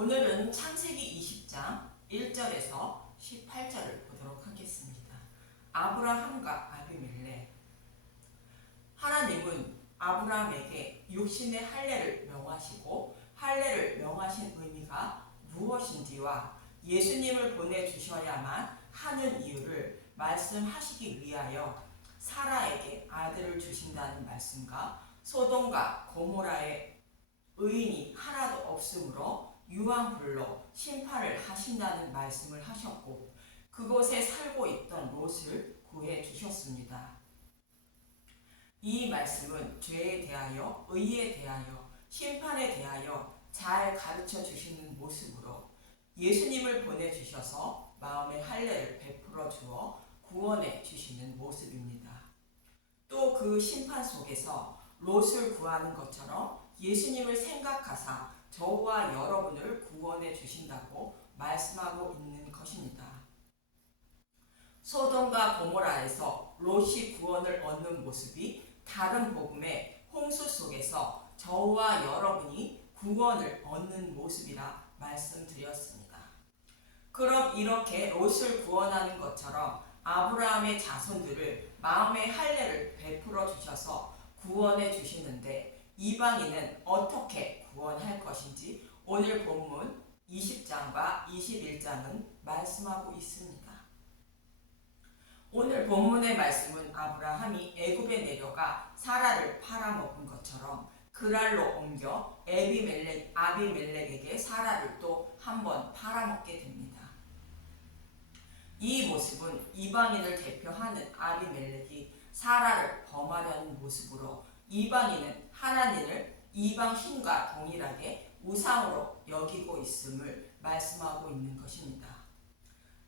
오늘은 창세기 20장 1절에서 18절을 보도록 하겠습니다. 아브라함과 아비멜렉. 하나님은 아브라함에게 육신의 할례를 명하시고 할례를 명하신 의미가 무엇인지와 예수님을 보내주셔야만 하는 이유를 말씀하시기 위하여 사라에게 아들을 주신다는 말씀과 소돔과 고모라의 의인이 하나도 없으므로 유황불로 심판을 하신다는 말씀을 하셨고, 그곳에 살고 있던 롯을 구해 주셨습니다. 이 말씀은 죄에 대하여, 의에 대하여, 심판에 대하여 잘 가르쳐 주시는 모습으로 예수님을 보내주셔서 마음의 할례를 베풀어 주어 구원해 주시는 모습입니다. 또 그 심판 속에서 롯을 구하는 것처럼 예수님을 생각하사 저와 여러분을 구원해 주신다고 말씀하고 있는 것입니다. 소돔과 고모라에서 롯이 구원을 얻는 모습이 다른 복음의 홍수 속에서 저와 여러분이 구원을 얻는 모습이라 말씀드렸습니다. 그럼 이렇게 롯을 구원하는 것처럼 아브라함의 자손들을 마음의 할례를 베풀어 주셔서 구원해 주시는데, 이방인은 어떻게 구원할 것인지 오늘 본문 20장과 21장은 말씀하고 있습니다. 오늘 본문의 말씀은 아브라함이 애굽에 내려가 사라를 팔아먹은 것처럼 그랄로 옮겨 아비멜렉에게 사라를 또 한 번 팔아먹게 됩니다. 이 모습은 이방인을 대표하는 아비멜렉이 사라를 범하려는 모습으로, 이방인은 하나님을 이방 신과 동일하게 우상으로 여기고 있음을 말씀하고 있는 것입니다.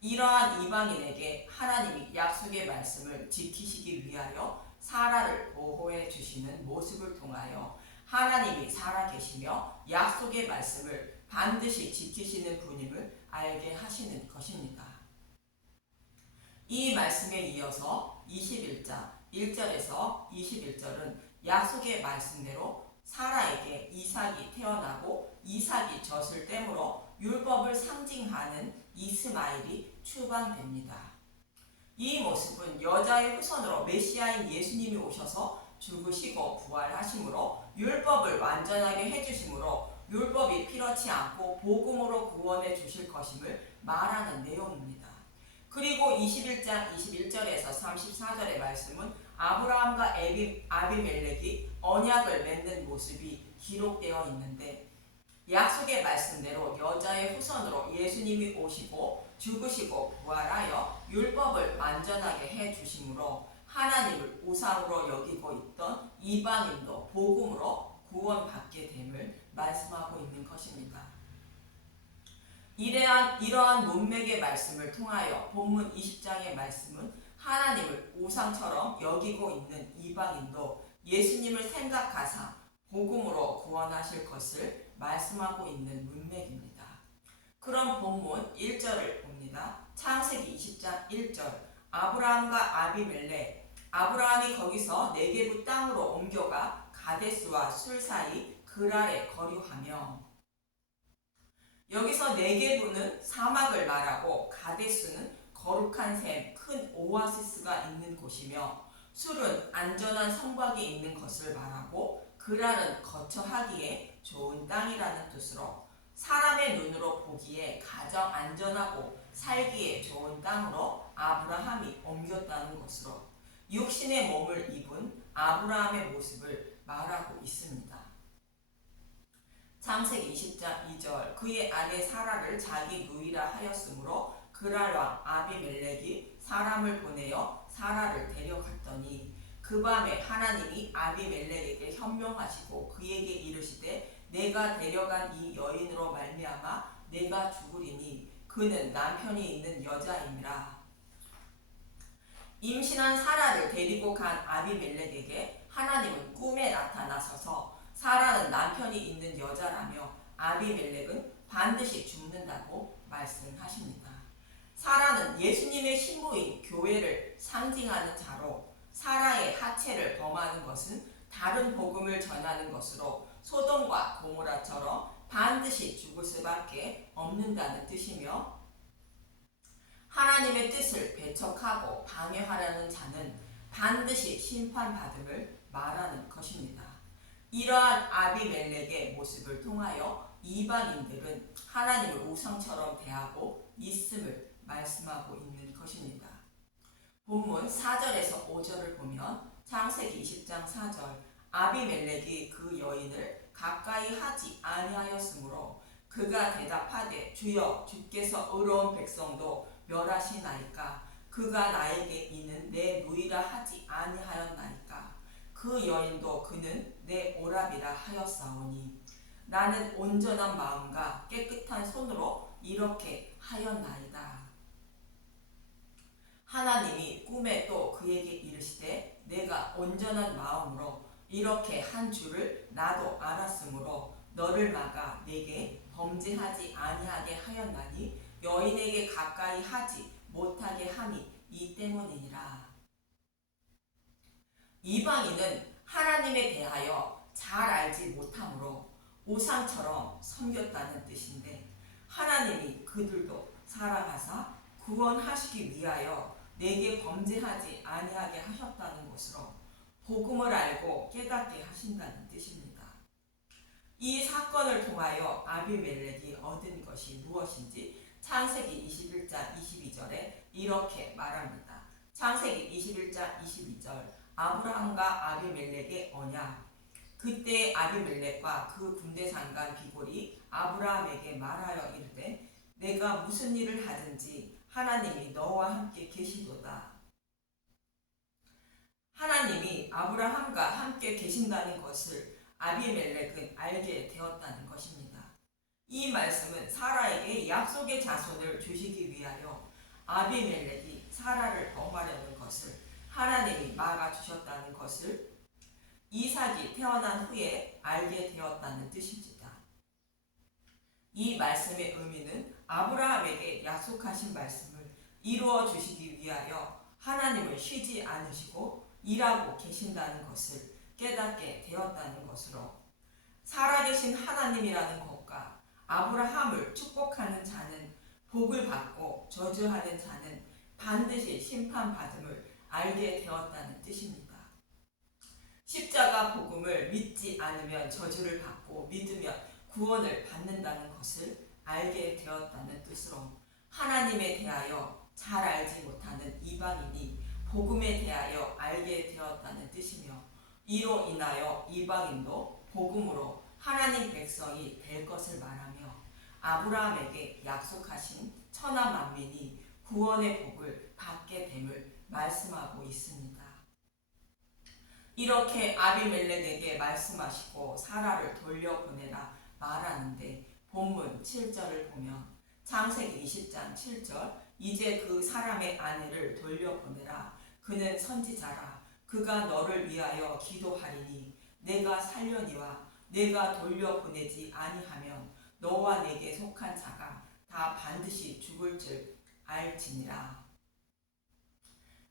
이러한 이방인에게 하나님이 약속의 말씀을 지키시기 위하여 사라를 보호해 주시는 모습을 통하여 하나님이 살아계시며 약속의 말씀을 반드시 지키시는 분임을 알게 하시는 것입니다. 이 말씀에 이어서 21장 1절에서 21절은 약속의 말씀대로 사라에게 이삭이 태어나고 이삭이 젖을 떼므로 율법을 상징하는 이스마엘이 출방됩니다. 이 모습은 여자의 후손으로 메시아인 예수님이 오셔서 죽으시고 부활하심으로 율법을 완전하게 해주심으로 율법이 필요치 않고 복음으로 구원해 주실 것임을 말하는 내용입니다. 그리고 21장 21절에서 34절의 말씀은 아브라함과 아비멜렉이 언약을 맺는 모습이 기록되어 있는데, 약속의 말씀대로 여자의 후손으로 예수님이 오시고 죽으시고 부활하여 율법을 완전하게 해주심으로 하나님을 우상으로 여기고 있던 이방인도 복음으로 구원받게 됨을 말씀하고 있는 것입니다. 이러한 문맥의 말씀을 통하여 본문 20장의 말씀은 하나님을 우상처럼 여기고 있는 이방인도 예수님을 생각하사 복음으로 구원하실 것을 말씀하고 있는 문맥입니다. 그럼 본문 1절을 봅니다. 창세기 20장 1절. 아브라함과 아비멜렉. 아브라함이 거기서 네게부 땅으로 옮겨가 가데스와 술 사이 그랄에 거류하며. 여기서 네게부는 사막을 말하고 가데스는 거룩한 샘, 큰 오아시스가 있는 곳이며, 술은 안전한 성곽이 있는 것을 말하고 그랄은 거처하기에 좋은 땅이라는 뜻으로 사람의 눈으로 보기에 가장 안전하고 살기에 좋은 땅으로 아브라함이 옮겼다는 것으로 육신의 몸을 입은 아브라함의 모습을 말하고 있습니다. 창세기 20장 2절. 그의 아내 사라를 자기 누이라 하였으므로 그랄 왕 아비멜렉이 사람을 보내어 사라를 데려갔더니, 그 밤에 하나님이 아비멜렉에게 현명하시고 그에게 이르시되 내가 데려간 이 여인으로 말미암아 내가 죽으리니 그는 남편이 있는 여자임이라. 임신한 사라를 데리고 간 아비멜렉에게 하나님은 꿈에 나타나셔서 사라는 남편이 있는 여자라며 아비멜렉은 반드시 죽는다고 말씀하십니다. 사라는 예수님의 신부인 교회를 상징하는 자로, 사라의 하체를 범하는 것은 다른 복음을 전하는 것으로 소돔과 고모라처럼 반드시 죽을 수밖에 없는다는 뜻이며 하나님의 뜻을 배척하고 방해하려는 자는 반드시 심판받음을 말하는 것입니다. 이러한 아비멜렉의 모습을 통하여 이방인들은 하나님을 우상처럼 대하고 있음을 말씀하고 있는 것입니다. 본문 4절에서 5절을 보면 창세기 20장 4절 아비멜렉이 그 여인을 가까이 하지 아니하였으므로 그가 대답하되 주여 주께서 의로운 백성도 멸하시나이까 그가 나에게 이는 내 누이라 하지 아니하였나이까 그 여인도 그는 내 오랍이라 하였사오니 나는 온전한 마음과 깨끗한 손으로 이렇게 하였나이다. 하나님이 꿈에 또 그에게 이르시되 내가 온전한 마음으로 이렇게 한 줄을 나도 알았으므로 너를 막아 내게 범죄하지 아니하게 하였나니 여인에게 가까이 하지 못하게 함이 이 때문이니라. 이방인은 하나님에 대하여 잘 알지 못하므로 우상처럼 섬겼다는 뜻인데 하나님이 그들도 사랑하사 구원하시기 위하여 내게 범죄하지 아니하게 하셨다는 것으로 복음을 알고 깨닫게 하신다는 뜻입니다. 이 사건을 통하여 아비멜렉이 얻은 것이 무엇인지 창세기 21장 22절에 이렇게 말합니다. 창세기 21장 22절 아브라함과 아비멜렉의 언약. 그때 아비멜렉과 그 군대 장관 비골이 아브라함에게 말하여 이르되 내가 무슨 일을 하든지 하나님이 너와 함께 계시도다. 하나님이 아브라함과 함께 계신다는 것을 아비멜렉은 알게 되었다는 것입니다. 이 말씀은 사라에게 약속의 자손을 주시기 위하여 아비멜렉이 사라를 범하려는 것을 하나님이 막아주셨다는 것을 이삭이 태어난 후에 알게 되었다는 뜻입니다. 이 말씀의 의미는 아브라함에게 약속하신 말씀을 이루어 주시기 위하여 하나님을 쉬지 않으시고 일하고 계신다는 것을 깨닫게 되었다는 것으로 살아계신 하나님이라는 것과 아브라함을 축복하는 자는 복을 받고 저주하는 자는 반드시 심판받음을 알게 되었다는 뜻입니다. 십자가 복음을 믿지 않으면 저주를 받고 믿으면 구원을 받는다는 것을 알게 되었다는 뜻으로 하나님에 대하여 잘 알지 못하는 이방인이 복음에 대하여 알게 되었다는 뜻이며 이로 인하여 이방인도 복음으로 하나님 백성이 될 것을 말하며 아브라함에게 약속하신 천하 만민이 구원의 복을 받게 됨을 말씀하고 있습니다. 이렇게 아비멜렉에게 말씀하시고 사라를 돌려보내라 말하는데 본문 7절을 보면 창세기 20장 7절 이제 그 사람의 아내를 돌려보내라 그는 선지자라 그가 너를 위하여 기도하리니 내가 살려니와 내가 돌려보내지 아니하면 너와 내게 속한 자가 다 반드시 죽을 줄 알지니라.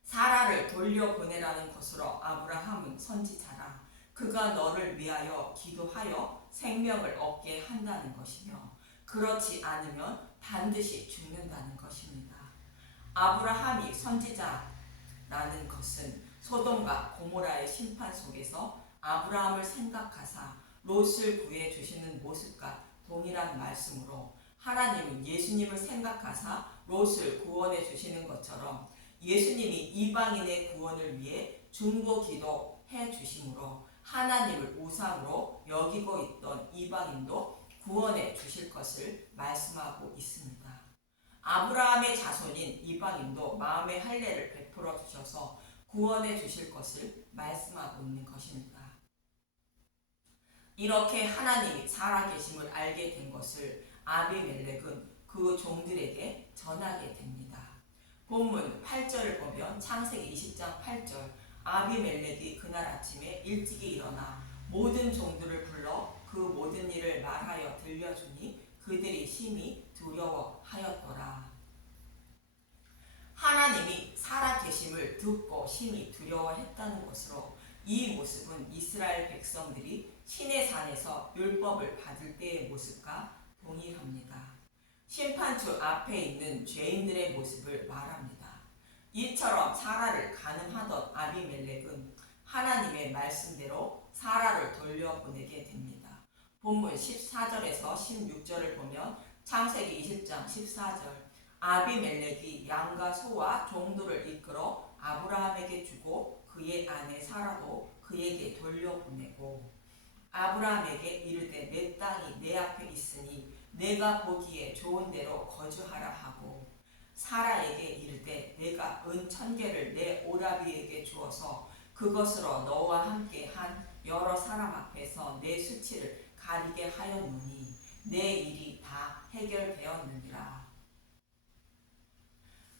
사라를 돌려보내라는 것으로 아브라함은 선지자라 그가 너를 위하여 기도하여 생명을 얻게 한다는 것이며 그렇지 않으면 반드시 죽는다는 것입니다. 아브라함이 선지자라는 것은 소돔과 고모라의 심판 속에서 아브라함을 생각하사 롯을 구해 주시는 모습과 동일한 말씀으로 하나님은 예수님을 생각하사 롯을 구원해 주시는 것처럼 예수님이 이방인의 구원을 위해 중보기도 해 주심으로 하나님을 우상으로 여기고 있던 이방인도 구원해 주실 것을 말씀하고 있습니다. 아브라함의 자손인 이방인도 마음의 할례를 베풀어 주셔서 구원해 주실 것을 말씀하고 있는 것입니다. 이렇게 하나님이 살아계심을 알게 된 것을 아비멜렉은 그 종들에게 전하게 됩니다. 본문 8절을 보면 창세기 20장 8절 아비멜렉이 그날 아침에 일찍이 일어나 모든 종들을 불러 그 모든 일을 말하여 들려주니 그들이 심히 두려워하였더라. 하나님이 살아계심을 듣고 심히 두려워했다는 것으로 이 모습은 이스라엘 백성들이 시내 산에서 율법을 받을 때의 모습과 동일합니다. 심판주 앞에 있는 죄인들의 모습을 말합니다. 이처럼 사라를 간음하던 아비멜렉은 하나님의 말씀대로 사라를 돌려보내게 됩니다. 본문 14절에서 16절을 보면 창세기 20장 14절 아비멜렉이 양과 소와 종들을 이끌어 아브라함에게 주고 그의 아내 사라도 그에게 돌려보내고 아브라함에게 이르되 내 땅이 내 앞에 있으니 내가 보기에 좋은 데로 거주하라 하고 사라에게 이르되 내가 은 1000개를 내 오라비에게 주어서 그것으로 너와 함께 한 여러 사람 앞에서 내 수치를 가리게 하였노니 내 일이 다 해결되었느니라.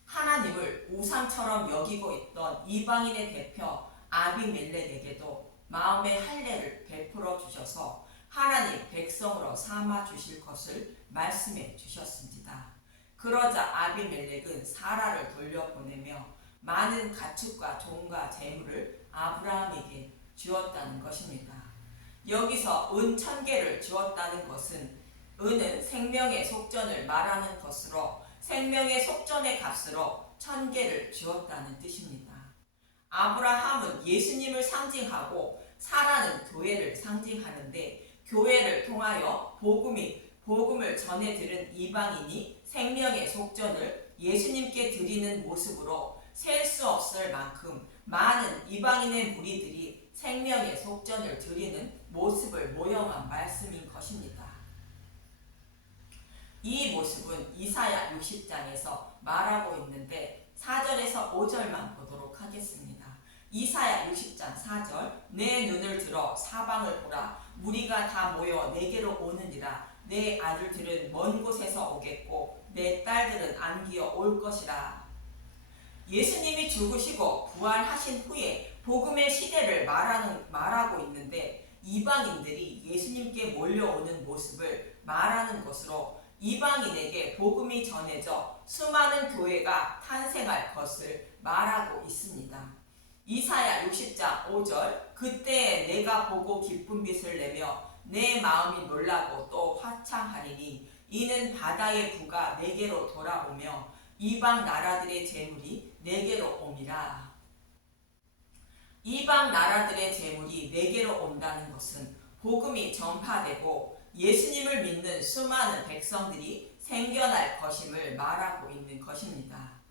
하나님을 우상처럼 여기고 있던 이방인의 대표 아비멜렉에게도 마음의 할례를 베풀어 주셔서 하나님 백성으로 삼아 주실 것을 말씀해 주셨습니다. 그러자 아비멜렉은 사라를 돌려보내며 많은 가축과 종과 재물을 아브라함에게 주었다는 것입니다. 여기서 은 1000개를 주었다는 것은 은은 생명의 속전을 말하는 것으로 생명의 속전의 값으로 1000개를 주었다는 뜻입니다. 아브라함은 예수님을 상징하고 사라는 교회를 상징하는데 교회를 통하여 복음을 전해 들은 이방인이 생명의 속전을 예수님께 드리는 모습으로 셀 수 없을 만큼 많은 이방인의 무리들이 생명의 속전을 드리는 모습을 모형한 말씀인 것입니다. 이 모습은 이사야 60장에서 말하고 있는데 4절에서 5절만 보도록 하겠습니다. 이사야 60장 4절 내 눈을 들어 사방을 보라 무리가 다 모여 내게로 오느니라 내 아들들은 먼 곳에서 오겠고 내 딸들은 안기어 올 것이라. 예수님이 죽으시고 부활하신 후에 복음의 시대를 말하고 있는데 이방인들이 예수님께 몰려오는 모습을 말하는 것으로 이방인에게 복음이 전해져 수많은 교회가 탄생할 것을 말하고 있습니다. 이사야 60장 5절 그때에 내가 보고 기쁜 빛을 내며 내 마음이 놀라고 또 화창하리니 이는 바다의 부가 내게로 돌아오며 이방 나라들의 재물이 내게로 옴이라. 이방 나라들의 재물이 내게로 온다는 것은 복음이 전파되고 예수님을 믿는 수많은 백성들이 생겨날 것임을 말하고 있는 것입니다.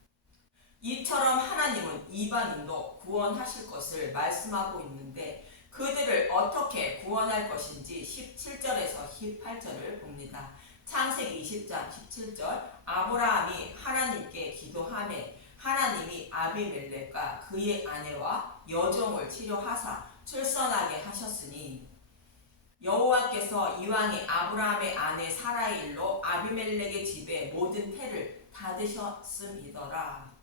이처럼 하나님은 이방인도 구원하실 것을 말씀하고 있는데 그들을 어떻게 구원할 것인지 17절에서 18절을 봅니다. 창세기 20장 17절 아브라함이 하나님께 기도하매 하나님이 아비멜렉과 그의 아내와 여종을 치료하사 출산하게 하셨으니 여호와께서 이왕에 아브라함의 아내 사라의 일로 아비멜렉의 집에 모든 태를 닫으셨음이더라.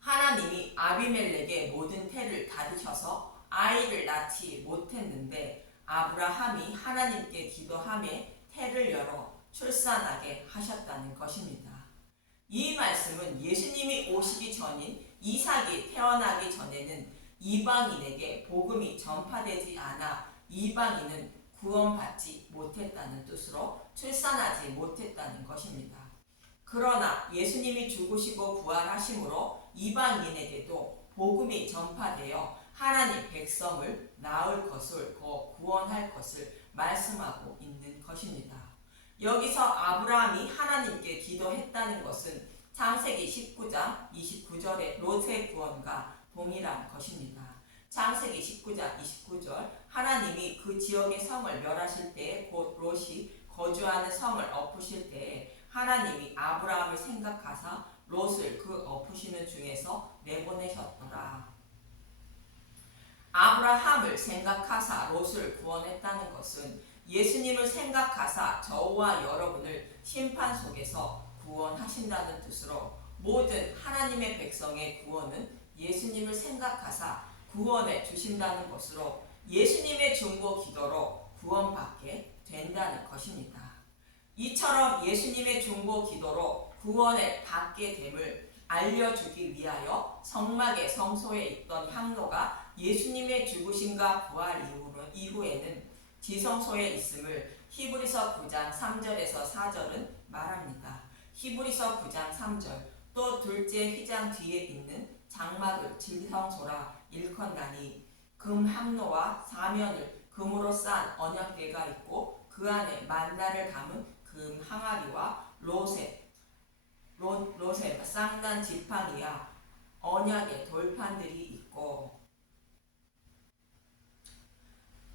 하나님이 아비멜렉의 모든 태를 닫으셔서 아이를 낳지 못했는데 아브라함이 하나님께 기도하며 태를 열어 출산하게 하셨다는 것입니다. 이 말씀은 예수님이 오시기 전인 이삭이 태어나기 전에는 이방인에게 복음이 전파되지 않아 이방인은 구원받지 못했다는 뜻으로 출산하지 못했다는 것입니다. 그러나 예수님이 죽으시고 부활하심으로 이방인에게도 복음이 전파되어 하나님 백성을 낳을 것을 구원할 것을 말씀하고 있는 것입니다. 여기서 아브라함이 하나님께 기도했다는 것은 창세기 19장 29절의 롯의 구원과 동일한 것입니다. 창세기 19장 29절 하나님이 그 지역의 성을 멸하실 때에 곧 롯이 거주하는 성을 엎으실 때에 하나님이 아브라함을 생각하사 롯을 그 엎으시는 중에서 내보내셨더라. 아브라함을 생각하사 롯을 구원했다는 것은 예수님을 생각하사 저와 여러분을 심판 속에서 구원하신다는 뜻으로 모든 하나님의 백성의 구원은 예수님을 생각하사 구원해 주신다는 것으로 예수님의 중보 기도로 구원받게 된다는 것입니다. 이처럼 예수님의 중보 기도로 구원을 받게 됨을 알려주기 위하여 성막의 성소에 있던 향로가 예수님의 죽으심과 부활 이후에는 지성소에 있음을 히브리서 9장 3절에서 4절은 말합니다. 히브리서 9장 3절 또 둘째 휘장 뒤에 있는 장막을 지성소라 일컫나니 금 향로와 사면을 금으로 싼 언약궤가 있고 그 안에 만나를 담은 금 항아리와 로세 쌍난 지팡이야 언약의 돌판들이 있고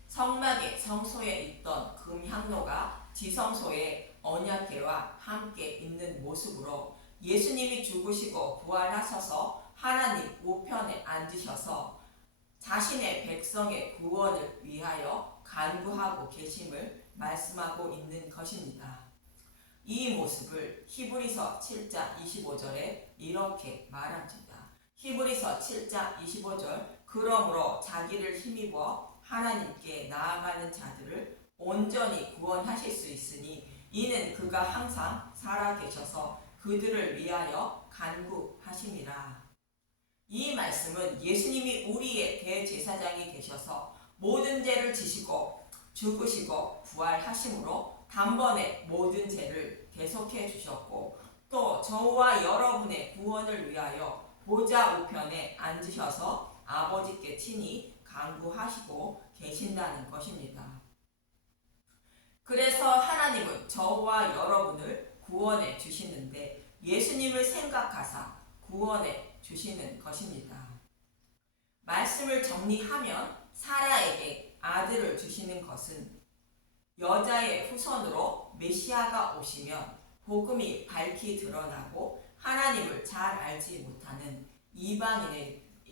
성막의 성소에 있던 금 향로가 지성소의 언약궤와 함께 있는 모습으로 예수님이 죽으시고 부활하셔서 하나님 우편에 앉으셔서 자신의 백성의 구원을 위하여 간구하고 계심을 말씀하고 있는 것입니다. 이 모습을 히브리서 7장 25절에 이렇게 말합니다. 히브리서 7장 25절 그러므로 자기를 힘입어 하나님께 나아가는 자들을 온전히 구원하실 수 있으니 이는 그가 항상 살아계셔서 그들을 위하여 간구하심이라. 이 말씀은 예수님이 우리의 대제사장이 되셔서 모든 죄를 지시고 죽으시고 부활하심으로 단번에 모든 죄를 대속해 주셨고 또 저와 여러분의 구원을 위하여 보좌 우편에 앉으셔서 아버지께 친히 간구하시고 계신다는 것입니다. 그래서 하나님은 저와 여러분을 구원해 주시는데 예수님을 생각하사 구원해 주시는 것입니다. 말씀을 정리하면 사라에게 아들을 주시는 것은 여자의 후손으로 메시아가 오시면 복음이 밝히 드러나고 하나님을 잘 알지 못하는 이방인에게도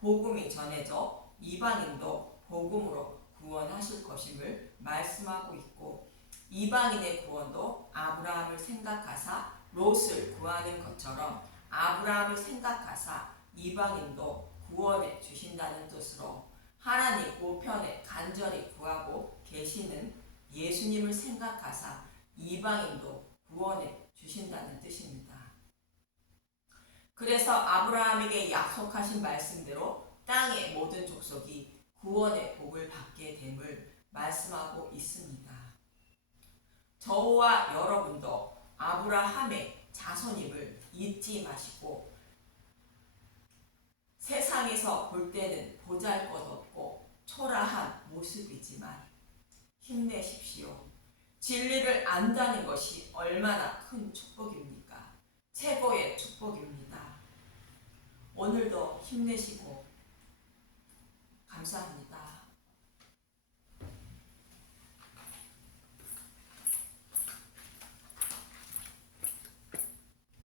복음이 전해져 이방인도 복음으로 구원하실 것임을 말씀하고 있고 이방인의 구원도 아브라함을 생각하사 롯을 구하는 것처럼 아브라함을 생각하사 이방인도 구원해 주신다는 뜻으로 하나님 우편에 간절히 구하고 계시는 예수님을 생각하사 이방인도 구원해 주신다는 뜻입니다. 그래서 아브라함에게 약속하신 말씀대로 땅의 모든 족속이 구원의 복을 받게 됨을 말씀하고 있습니다. 저와 여러분도 아브라함의 자손임을 잊지 마시고 세상에서 볼 때는 보잘것없고 초라한 모습이지만 힘내십시오. 진리를 안다는 것이 얼마나 큰 축복입니까? 최고의 축복입니다. 오늘도 힘내시고 감사합니다.